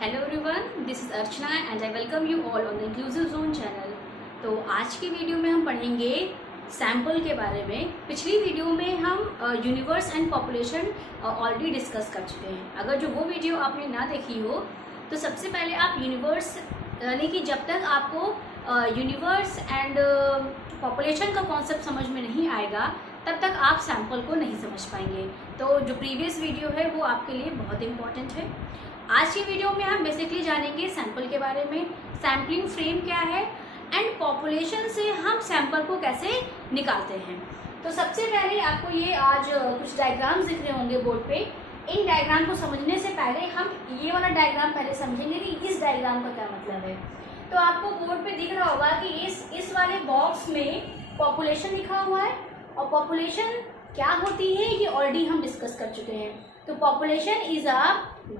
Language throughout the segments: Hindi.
Hello everyone, this is Archana and I welcome you all on the inclusive zone channel. तो आज की वीडियो में हम पढ़ेंगे सैम्पल के बारे में। पिछली वीडियो में हम universe and population already discuss कर चुके हैं। अगर जो वो वीडियो आपने ना देखी हो तो सबसे पहले आप यूनिवर्स यानी कि जब तक आपको यूनिवर्स एंड पॉपुलेशन का कॉन्सेप्ट समझ में नहीं आएगा तब तक आप सैम्पल को नहीं समझ पाएंगे। तो जो प्रीवियस वीडियो है वो आपके लिए बहुत इंपॉर्टेंट है। आज की वीडियो में हम बेसिकली जानेंगे सैंपल के बारे में, सैम्पलिंग फ्रेम क्या है एंड पॉपुलेशन से हम सैंपल को कैसे निकालते हैं। तो सबसे पहले आपको ये आज कुछ डायग्राम्स दिख रहे होंगे बोर्ड पे। इन डायग्राम को समझने से पहले हम ये वाला डायग्राम पहले समझेंगे कि इस डायग्राम का क्या मतलब है। तो आपको बोर्ड पे दिख रहा होगा कि इस वाले बॉक्स में पॉपुलेशन लिखा हुआ है और पॉपुलेशन क्या होती है ये ऑलरेडी हम डिस्कस कर चुके हैं। तो population is a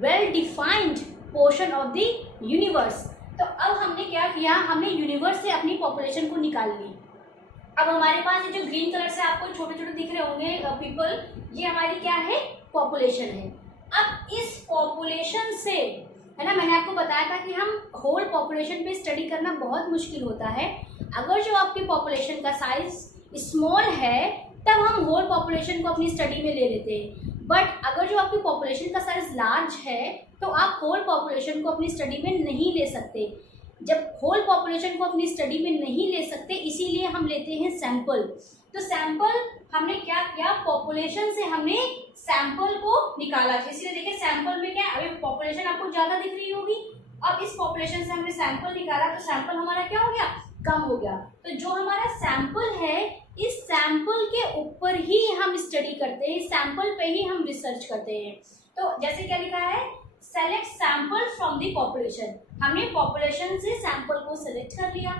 well defined portion of the universe. तो अब हमने क्या किया, हमने यूनिवर्स से अपनी पॉपुलेशन को निकाल ली। अब हमारे पास ये जो ग्रीन कलर से आपको छोटे छोटे दिख रहे होंगे पीपल, ये हमारी क्या है, पॉपुलेशन है। अब इस पॉपुलेशन से है ना, मैंने आपको बताया था कि हम होल पॉपुलेशन पे स्टडी करना बहुत मुश्किल होता है। अगर जो आपकी पॉपुलेशन का साइज स्मॉल है तब हम होल पॉपुलेशन को अपनी स्टडी में ले लेते हैं, बट अगर जो आपकी पॉपुलेशन का साइज लार्ज है तो आप होल पॉपुलेशन को अपनी स्टडी में नहीं ले सकते। जब होल पॉपुलेशन को अपनी स्टडी में नहीं ले सकते इसीलिए हम लेते हैं सैंपल। तो सैंपल हमने क्या किया, पॉपुलेशन से हमने सैंपल को निकाला। इसलिए देखिए सैंपल में क्या है, अभी पॉपुलेशन आपको ज्यादा दिख रही होगी, अब इस पॉपुलेशन से हमने सैंपल निकाला तो सैंपल हमारा क्या हो गया, कम हो गया। तो जो हमारा सैंपल है इस सैंपल के ऊपर ही हम स्टडी करते हैं, सैंपल पे ही हम रिसर्च करते हैं। तो जैसे क्या लिखा है, select sample from the population. हमने पॉपुलेशन से सैंपल को सिलेक्ट कर लिया।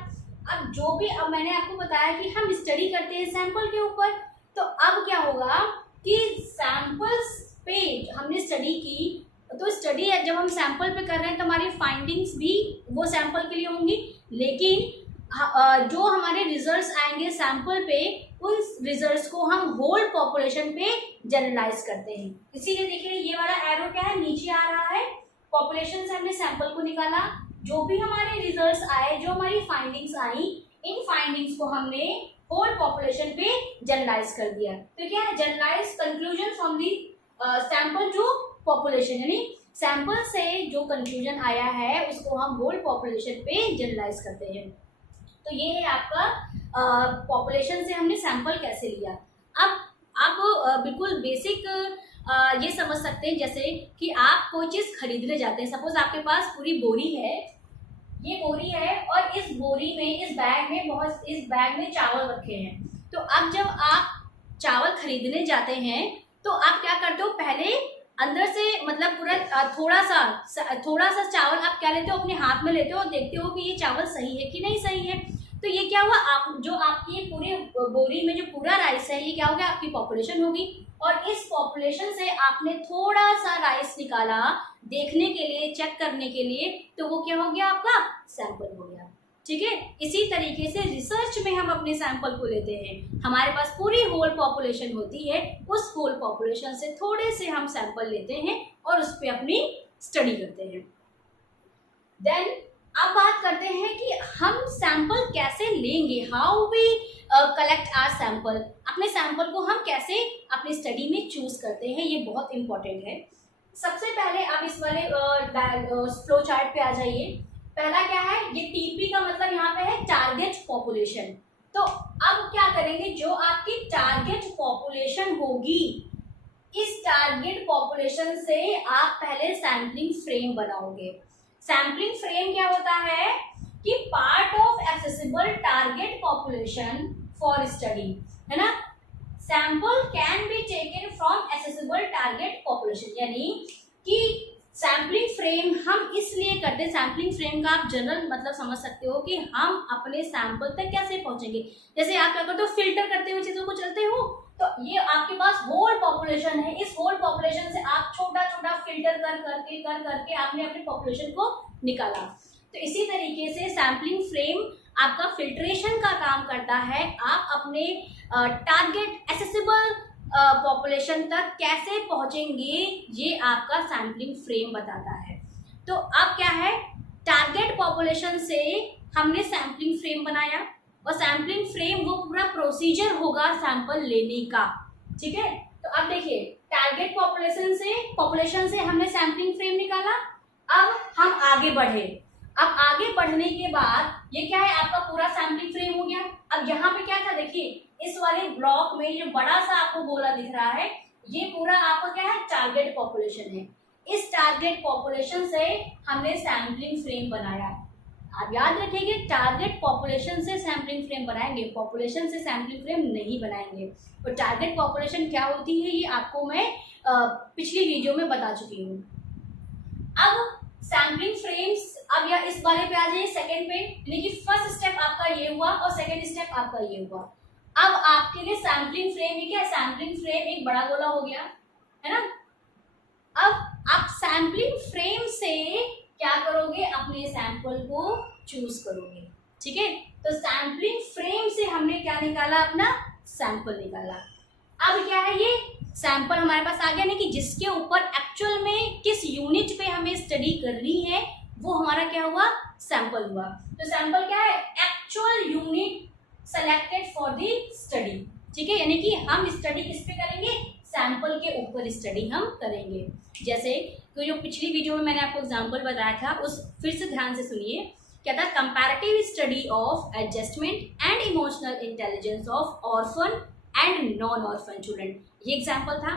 अब जो भी, अब मैंने आपको बताया कि हम स्टडी करते हैं सैंपल के ऊपर, तो अब क्या होगा कि सैंपल्स पे हमने स्टडी की, तो स्टडी जब हम सैंपल पे कर रहे हैं तो हमारी फाइंडिंग्स भी वो सैंपल के लिए होंगी, लेकिन जो हमारे रिजल्ट्स आएंगे सैंपल पे उन रिजल्ट्स को हम होल पॉपुलेशन पे जनरलाइज करते हैं। इसीलिए देखिए ये वाला एरो क्या है, नीचे आ रहा है। पॉपुलेशन से हमने सैंपल को निकाला, जो भी हमारे रिजल्ट्स आए, जो हमारी फाइंडिंग्स आई, इन फाइंडिंग्स को हमने होल पॉपुलेशन पे जनरलाइज कर दिया। तो क्या है, generalise conclusion from the sample to population, यानी सैंपल से जो कंक्लूजन आया है उसको हम होल पॉपुलेशन पे जनरलाइज करते हैं। तो ये है आपका पॉपुलेशन से हमने सैंपल कैसे लिया। अब आप बिल्कुल बेसिक ये समझ सकते हैं, जैसे कि आप कोई चीज़ खरीदने जाते हैं। सपोज आपके पास पूरी बोरी है, ये बोरी है और इस बोरी में, इस बैग में चावल रखे हैं। तो अब जब आप चावल खरीदने जाते हैं तो आप क्या करते हो, पहले अंदर से मतलब पूरा थोड़ा सा चावल आप क्या लेते हो, अपने हाथ में लेते हो और देखते हो कि ये चावल सही है कि नहीं सही है। तो ये क्या हुआ, आप जो आपकी ये पूरी बोरी में जो पूरा राइस है ये क्या हो गया, आपकी पॉपुलेशन होगी। और इस पॉपुलेशन से आपने थोड़ा सा राइस निकाला देखने के लिए, चेक करने के लिए, तो वो क्या हो गया, आपका सैंपल हो गया। ठीक है, इसी तरीके से रिसर्च में हम अपने सैंपल को लेते हैं। हमारे पास पूरी होल पॉपुलेशन होती है, उस होल पॉपुलेशन से थोड़े से हम सैंपल लेते हैं और उस पर अपनी स्टडी करते हैं। देन अब बात करते हैं कि हम सैंपल कैसे लेंगे, how we collect our sample. अपने सैंपल को हम कैसे अपनी स्टडी में चूज करते हैं, ये बहुत इंपॉर्टेंट है। सबसे पहले आप इस वाले फ्लो चार्ट पे आ जाइए। पहला क्या है, ये टीपी का मतलब यहाँ पे है टारगेट पॉपुलेशन। तो अब क्या करेंगे, जो आपकी टारगेट पॉपुलेशन होगी, इस टारगेट पॉपुलेशन से आप पहले सैम्पलिंग फ्रेम बनाओगे। सैम्पलिंग फ्रेम क्या होता है कि part of accessible target population for study, है ना। Sample can be taken from accessible target population, यानी कि सैम्पलिंग फ्रेम हम इसलिए करते हैं, सैम्पलिंग फ्रेम का आप जनरल मतलब समझ सकते हो कि हम अपने सैंपल तक कैसे पहुंचेंगे। जैसे आप क्या करते हो, फिल्टर करते हुए चीजों को चलते हो, तो ये आपके पास होल पॉपुलेशन है, इस होल पॉपुलेशन से आप छोटा छोटा फिल्टर कर करके आपने अपनी पॉपुलेशन को निकाला। तो इसी तरीके से सैम्पलिंग फ्रेम आपका फिल्ट्रेशन का काम करता है। आप अपने टारगेट एक्सेसिबल पॉपुलेशन तक कैसे पहुंचेंगे ये आपका सैम्पलिंग फ्रेम बताता है। तो अब क्या है, टारगेट पॉपुलेशन से हमने सैम्पलिंग फ्रेम बनाया और सैम्पलिंग फ्रेम वो पूरा प्रोसीजर होगा सैंपल लेने का, ठीक है। तो अब देखिए टारगेट पॉपुलेशन से हमने सैम्पलिंग फ्रेम निकाला। अब हम आगे बढ़े। अब आगे बढ़ने के बाद ये क्या है, आपका पूरा सैम्पलिंग फ्रेम हो गया। अब यहाँ पे क्या था, देखिए इस वाले ब्लॉक में ये बड़ा सा आपको गोला दिख रहा है, ये पूरा आपका क्या है, टारगेट पॉपुलेशन है। इस टारगेट पॉपुलेशन से हमने सैम्पलिंग फ्रेम बनाया। आप याद रखिएगा, टारगेट पॉपुलेशन से सैम्पलिंग फ्रेम बनाएंगे, पॉपुलेशन से सैम्पलिंग फ्रेम नहीं बनाएंगे। और टारगेट पॉपुलेशन क्या होती है ये आपको मैं पिछली वीडियो में बता चुकी हूँ। अब सैम्पलिंग फ्रेम्स, अब या इस वाले पे आ जाइए, सेकंड पे, यानी कि फर्स्ट स्टेप आपका ये हुआ और सेकंड स्टेप आपका ये हुआ। अब आपके लिए सैम्पलिंग फ्रेम ही क्या, सैम्पलिंग फ्रेम एक बड़ा गोला हो गया, है ना। अब आप सैम्पलिंग फ्रेम से क्या करोगे, अपने सैंपल को चूज करोगे, ठीक है। तो सैम्पलिंग फ्रेम से हमने क्या निकाला, अपना सैंपल निकाला। अब क्या है, ये सैंपल हमारे पास आ गया, नहीं कि जिसके ऊपर एक्चुअल में किस यूनिट पे हमें स्टडी करनी है वो हमारा क्या हुआ, सैंपल हुआ। तो सैंपल क्या है, actual unit selected for the study, ठीक है। यानी कि हम स्टडी किस पे करेंगे, सैंपल के ऊपर स्टडी हम करेंगे। जैसे तो जो पिछली वीडियो में मैंने आपको एग्जांपल बताया था, उस फिर से ध्यान से सुनिए। क्या था, comparative study of adjustment and emotional intelligence of orphan and non orphan children, ये एग्जांपल था।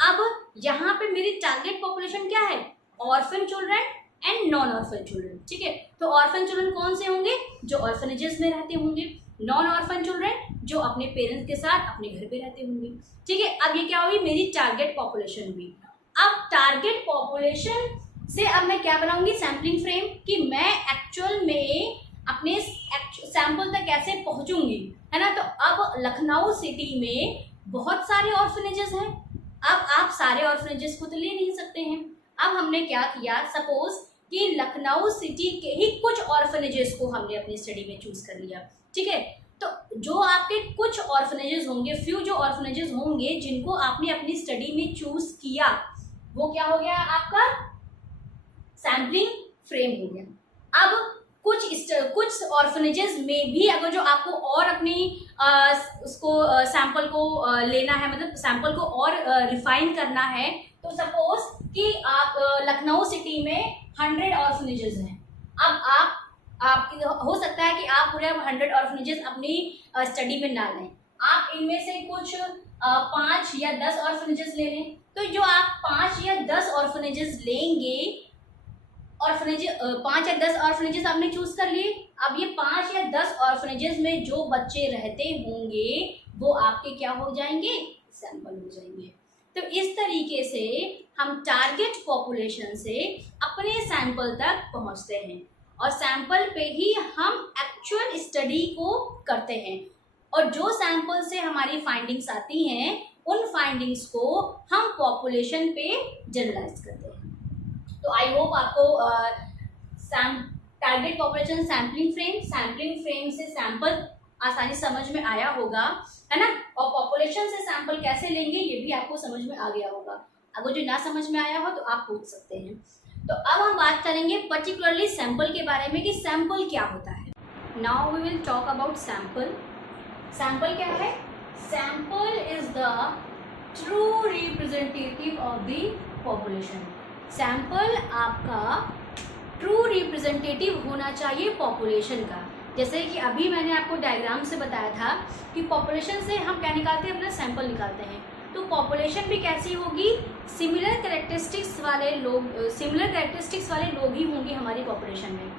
अब यहाँ पे मेरी टारगेट पॉपुलेशन क्या है, orphan children and non orphan children, ठीक है। तो ऑर्फन चिल्ड्रन कौन से होंगे, जो ऑर्फनेजेस में रहते होंगे। नॉन ऑर्फन चिल्ड्रन जो अपने पेरेंट्स के साथ अपने घर पे रहते होंगे, ठीक है। अब ये क्या हुई, मेरी टारगेट पॉपुलेशन हुई। अब टारगेट पॉपुलेशन से अब मैं क्या बनाऊंगी, सैम्पलिंग फ्रेम, कि मैं एक्चुअल में अपने सैंपल तक कैसे पहुंचूंगी, है ना। तो अब लखनऊ सिटी में बहुत सारे ऑर्फनेजेस हैं। अब आप सारे ऑर्फनेजेस को तो ले नहीं सकते हैं। अब हमने क्या किया, सपोज कि लखनऊ सिटी के ही कुछ ऑर्फनेजेस को हमने अपनी स्टडी में चूज कर लिया, ठीक है। तो जो आपके कुछ ऑर्फनेजेस होंगे, फ्यू जो ऑर्फनेजेस होंगे जिनको आपने अपनी स्टडी में चूज किया, वो क्या हो गया, आपका सैम्पलिंग फ्रेम हो गया। अब कुछ ऑर्फनेजेस में भी अगर जो आपको और अपनी उसको सैंपल को लेना है, मतलब सैंपल को और रिफाइन करना है, तो सपोज कि आप लखनऊ सिटी में 100 ऑर्फनेजेस हैं। अब आप हो सकता है कि आप पूरे 100 ऑर्फनेजेस अपनी स्टडी में ना लें, आप इनमें से कुछ 5 या 10 ऑर्फनेजेस ले लें। तो जो आप 5 या 10 ऑर्फनेजेस लेंगे, 5 या 10 ऑर्फनेजेस आपने चूज कर लिए। अब ये 5 या 10 ऑर्फनेजेस में जो बच्चे रहते होंगे वो आपके क्या हो जाएंगे, सैंपल हो जाएंगे। तो इस तरीके से हम टारगेट पॉपुलेशन से अपने सैंपल तक पहुंचते हैं और सैंपल पे ही हम एक्चुअल स्टडी को करते हैं। और जो सैंपल से हमारी फाइंडिंग्स आती हैं, उन फाइंडिंग्स को हम पॉपुलेशन पे जनरलाइज करते हैं। तो आई होप आपको टारगेट पॉपुलेशन सैम्पलिंग फ्रेम से सैंपल आसानी समझ में आया होगा, है ना। और पॉपुलेशन से सैंपल कैसे लेंगे ये भी आपको समझ में आ गया होगा। अगर जो ना समझ में आया हो तो आप पूछ सकते हैं। तो अब हम बात करेंगे पर्टिकुलरली सैंपल के बारे में कि सैंपल क्या होता है। Now we will talk about sample. Sample क्या है, sample is the true representative of the population. Sample आपका ट्रू रिप्रेजेंटेटिव होना चाहिए पॉपुलेशन का। जैसे कि अभी मैंने आपको डायग्राम से बताया था कि पॉपुलेशन से हम क्या निकालते हैं, अपना सैंपल निकालते हैं। तो पॉपुलेशन भी कैसी होगी, सिमिलर कैरेक्टरिस्टिक्स वाले लोग ही होंगे हमारी पॉपुलेशन में।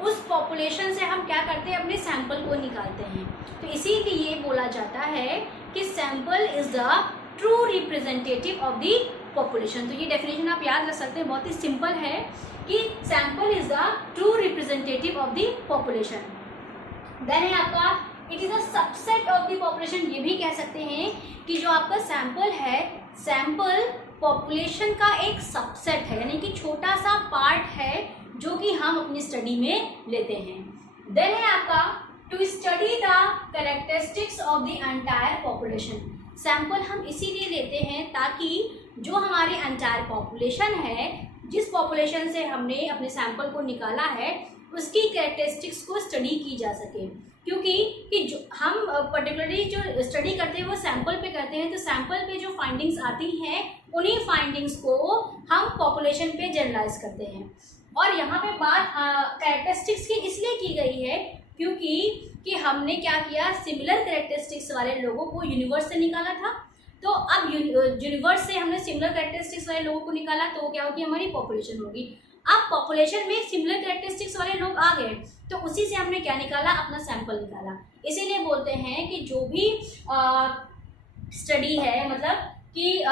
उस पॉपुलेशन से हम क्या करते हैं, अपने सैंपल को निकालते हैं। तो इसीलिए बोला जाता है कि sample is the true representative of the population. तो ये डेफिनेशन आप याद रख सकते हैं, बहुत ही सिंपल है कि sample is the true representative of the population. Then है आपका it is a subset of the population. ये भी कह सकते हैं कि जो आपका सैंपल है, सैंपल पॉपुलेशन का एक सबसेट है, यानी कि छोटा सा पार्ट है जो कि हम अपनी स्टडी में लेते हैं। देन है आपका to study the characteristics of the entire population. Sample हम इसीलिए लेते हैं ताकि जो हमारी एंटायर पॉपुलेशन है, जिस पॉपुलेशन से हमने अपने सैंपल को निकाला है, उसकी कैरेक्टरिस्टिक्स को स्टडी की जा सके। क्योंकि कि जो हम पर्टिकुलरली जो स्टडी करते हैं वो सैंपल पे करते हैं, तो सैंपल पे जो फाइंडिंग्स आती हैं उन्हीं फाइंडिंग्स को हम पॉपुलेशन पे जनरलाइज करते हैं। और यहाँ पे बात कैरेक्टरिस्टिक्स की इसलिए की गई है क्योंकि हमने क्या किया, सिमिलर कैरेक्टरिस्टिक्स वाले लोगों को यूनिवर्स से निकाला था। तो अब यूनिवर्स से हमने सिमिलर कैरेक्टरिस्टिक्स वाले लोगों को निकाला, तो वो क्या होगी, हमारी पॉपुलेशन होगी। अब पॉपुलेशन में सिमिलर कैरेक्टरिस्टिक्स वाले लोग आ गए, तो उसी से हमने क्या निकाला, अपना सैंपल निकाला। इसीलिए बोलते हैं कि जो भी स्टडी है, मतलब कि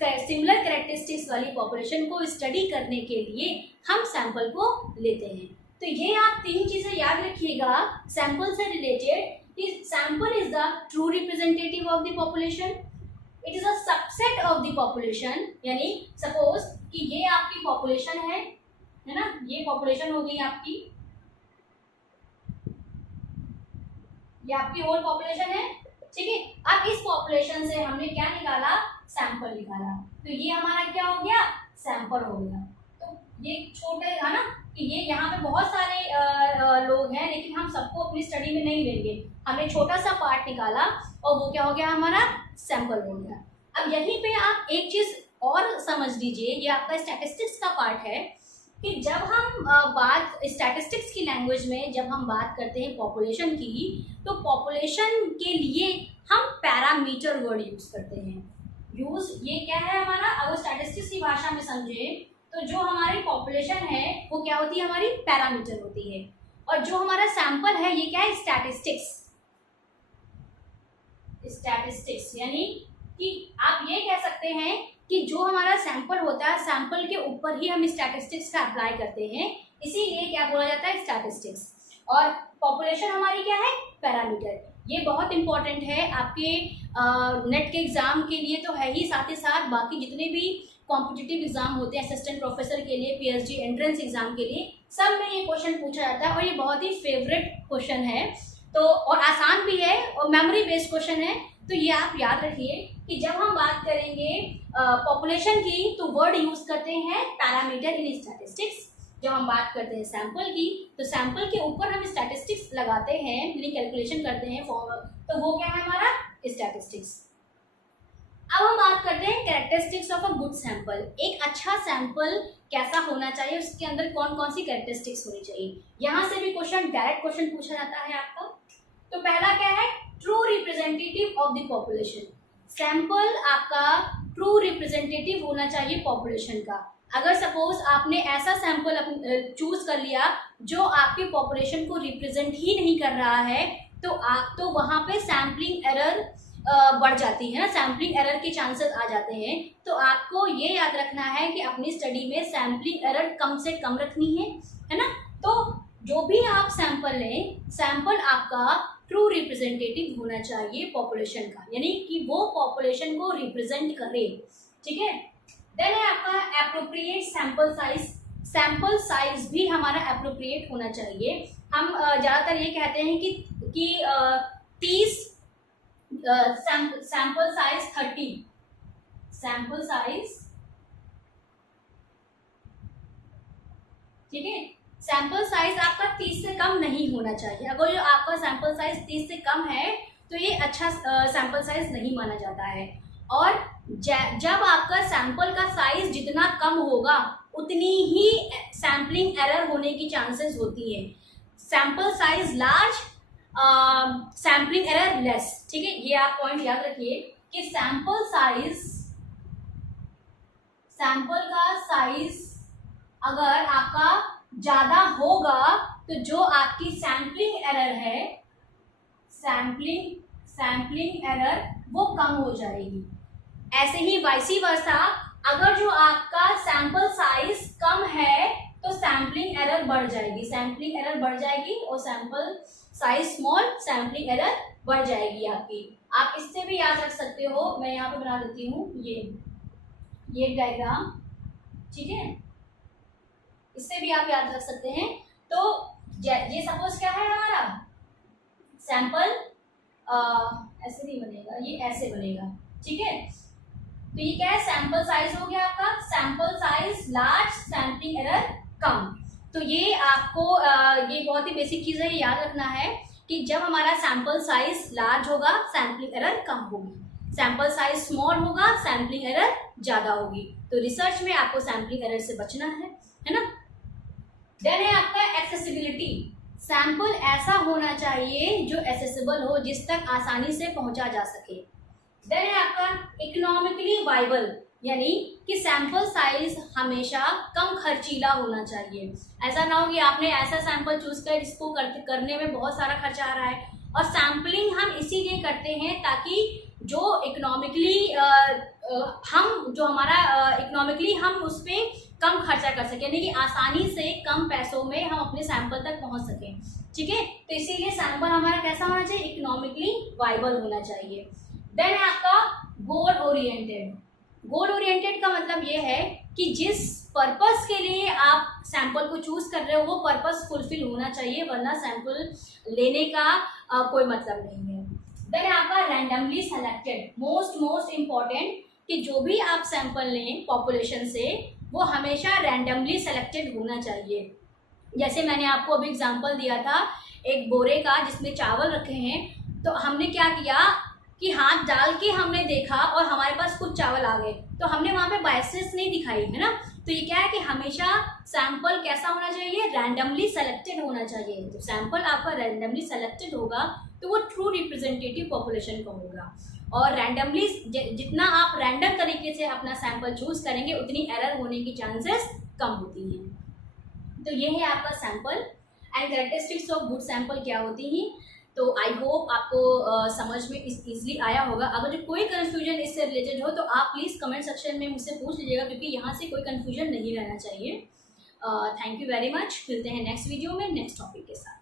सिमिलर कैरेक्टरिस्टिक्स वाली पॉपुलेशन को स्टडी करने के लिए हम सैंपल को लेते हैं। तो ये आप 3 चीज़ें याद रखिएगा सैंपल से रिलेटेड, कि sample is the true representative of the population, it is a subset of the population. यानी सपोज कि ये आपकी पॉपुलेशन है ना, ये पॉपुलेशन हो गई आपकी, ये आपकी होल पॉपुलेशन है, ठीक है। अब इस पॉपुलेशन से हमने क्या निकाला, सैंपल निकाला, तो ये हमारा क्या हो गया, सैंपल हो गया। तो ये छोटे है ना, कि ये यहाँ पे बहुत सारे लोग हैं, लेकिन हम सबको अपनी स्टडी में नहीं लेंगे, हमने छोटा सा पार्ट निकाला और वो क्या हो गया, हमारा सैंपल हो गया। अब यहीं पे आप एक चीज और समझ लीजिए, ये आपका स्टैटिस्टिक्स का पार्ट है, कि जब हम बात स्टैटिस्टिक्स की लैंग्वेज में जब हम बात करते हैं पॉपुलेशन की, तो पॉपुलेशन के लिए हम पैरामीटर वर्ड यूज करते हैं। ये क्या है हमारा, अगर स्टैटिस्टिक्स की भाषा में समझे तो जो हमारी पॉपुलेशन है वो क्या होती है, हमारी पैरामीटर होती है। और जो हमारा सैंपल है ये क्या है, स्टैटिस्टिक्स। यानी कि आप ये कह सकते हैं कि जो हमारा सैंपल होता है, सैंपल के ऊपर ही हम स्टैटिस्टिक्स का अप्लाई करते हैं, इसीलिए क्या बोला जाता है, स्टैटिस्टिक्स। और पॉपुलेशन हमारी क्या है, पैरामीटर। ये बहुत इंपॉर्टेंट है आपके नेट के एग्जाम के लिए तो है ही, साथ ही साथ बाकी जितने भी कॉम्पिटिटिव एग्जाम होते हैं, असिस्टेंट प्रोफेसर के लिए, पीएचडी एंट्रेंस एग्जाम के लिए, सब में ये क्वेश्चन पूछा जाता है और ये बहुत ही फेवरेट क्वेश्चन है। तो और आसान भी है और मेमोरी बेस्ड क्वेश्चन है। तो ये आप याद रखिए कि जब हम बात करेंगे पॉपुलेशन की, तो वर्ड यूज करते हैं पैरामीटर इन स्टैटिस्टिक्स। जब हम बात करते हैं सैंपल की, तो सैंपल के ऊपर हम स्टैटिस्टिक्स लगाते हैं, यानी कैलकुलेशन करते हैं, तो वो क्या है हमारा, स्टैटिस्टिक्स। अब हम बात करते हैं characteristics of a good sample. एक अच्छा सैंपल कैसा होना चाहिए, उसके अंदर कौन कौन सी कैरेक्टरिस्टिक्स होनी चाहिए। यहाँ से भी डायरेक्ट क्वेश्चन पूछा जाता है आपका। तो पहला क्या है, true representative of the population. Sample आपका ट्रू रिप्रेजेंटेटिव होना चाहिए पॉपुलेशन का। अगर सपोज आपने ऐसा सैंपल चूज कर लिया जो आपके पॉपुलेशन को रिप्रेजेंट ही नहीं कर रहा है, तो वहाँ पे सैम्पलिंग एरर बढ़ जाती है ना, सैम्पलिंग एरर के चांसेस आ जाते हैं। तो आपको ये याद रखना है कि अपनी स्टडी में सैम्पलिंग एरर कम से कम रखनी है ना। तो जो भी आप सैंपल लें, सैंपल आपका ट्रू रिप्रेजेंटेटिव होना चाहिए पॉपुलेशन का, यानी कि वो पॉपुलेशन को रिप्रेजेंट करे, ठीक है। देन है आपका appropriate sample size. Sample size भी हमारा एप्रोप्रिएट होना चाहिए। हम ज़्यादातर ये कहते हैं कि 30 सैंपल साइज 30 सैंपल साइज, ठीक है। सैंपल साइज आपका 30 से कम नहीं होना चाहिए। अगर जो आपका सैंपल साइज 30 से कम है तो ये अच्छा सैंपल साइज नहीं माना जाता है। और जब आपका सैंपल का साइज जितना कम होगा उतनी ही सैम्पलिंग एरर होने की चांसेस होती है। Sample size large, sampling error less, ठीक है। ये आप पॉइंट याद रखिए कि सैंपल का साइज अगर आपका ज्यादा होगा तो जो आपकी सैम्पलिंग एरर है, सैम्पलिंग एरर वो कम हो जाएगी। ऐसे ही वाइसी वर्सा, अगर जो आपका सैंपल साइज कम है तो सैम्पलिंग एरर बढ़ जाएगी, सैम्पलिंग एरर बढ़ जाएगी, और sample size small, sampling error बढ़ जाएगी आपकी। आप इससे भी याद रख सकते हो, मैं यहाँ पे बना देती हूँ ये डायग्राम, ठीक है। इससे भी आप याद रख सकते हैं। तो ये सपोज क्या है हमारा सैंपल, ऐसे नहीं बनेगा, ये ऐसे बनेगा, ठीक है। तो ये क्या है, सैंपल साइज हो गया आपका, sample size large, sampling error कम। तो ये आपको ये बहुत ही बेसिक चीज है, याद रखना है कि जब हमारा सैंपल साइज लार्ज होगा सैम्पलिंग एरर कम होगी, सैंपल साइज स्मॉल होगा सैम्पलिंग एरर ज्यादा होगी। तो रिसर्च में आपको सैम्पलिंग एरर से बचना है ना। देन है आपका एक्सेसिबिलिटी, सैंपल ऐसा होना चाहिए जो एक्सेसिबल हो, जिस तक आसानी से पहुंचा जा सके। देन है आपका इकोनॉमिकली वाइबल, यानी कि सैंपल साइज हमेशा कम खर्चीला होना चाहिए। ऐसा ना हो कि आपने ऐसा सैंपल चूज कर जिसको करने में बहुत सारा खर्चा आ रहा है। और सैम्पलिंग हम इसीलिए करते हैं ताकि जो इकोनॉमिकली हम उस पर कम खर्चा कर सकें, यानी कि आसानी से कम पैसों में हम अपने सैंपल तक पहुंच सकें। ठीक है, तो इसीलिए सैंपल हमारा कैसा होना चाहिए, इकोनॉमिकली वाइबल होना चाहिए। देन है आपका गोल ओरिएंटेड। गोल ओरिएंटेड का मतलब ये है कि जिस पर्पस के लिए आप सैंपल को चूज कर रहे हो वो पर्पस फुलफिल होना चाहिए, वरना सैंपल लेने का कोई मतलब नहीं है। देन आपका रैंडमली सेलेक्टेड, मोस्ट इम्पॉर्टेंट कि जो भी आप सैंपल लें पॉपुलेशन से वो हमेशा रैंडमली सेलेक्टेड होना चाहिए। जैसे मैंने आपको अभी एग्जांपल दिया था एक बोरे का जिसमें चावल रखे हैं, तो हमने क्या किया कि हाथ डाल के हमने देखा और हमारे पास कुछ चावल आ गए, तो हमने वहां पे बायसेस नहीं दिखाई, है ना। तो ये क्या है कि हमेशा सैंपल कैसा होना चाहिए, रैंडमली सेलेक्टेड होना चाहिए। जब सैंपल आपका रैंडमली सेलेक्टेड होगा तो वो ट्रू रिप्रेजेंटेटिव पॉपुलेशन का होगा। और रैंडमली जितना आप रैंडम तरीके से अपना सैंपल चूज करेंगे उतनी एरर होने की चांसेस कम होती हैं। तो ये है आपका sample and characteristics of good sample क्या होती हैं। तो आई होप आपको समझ में इजीली आया होगा। अगर जो कोई कन्फ्यूजन इससे रिलेटेड हो तो आप प्लीज़ कमेंट सेक्शन में मुझसे पूछ लीजिएगा, क्योंकि यहाँ से कोई कन्फ्यूजन नहीं रहना चाहिए। थैंक यू वेरी मच, मिलते हैं नेक्स्ट वीडियो में नेक्स्ट टॉपिक के साथ।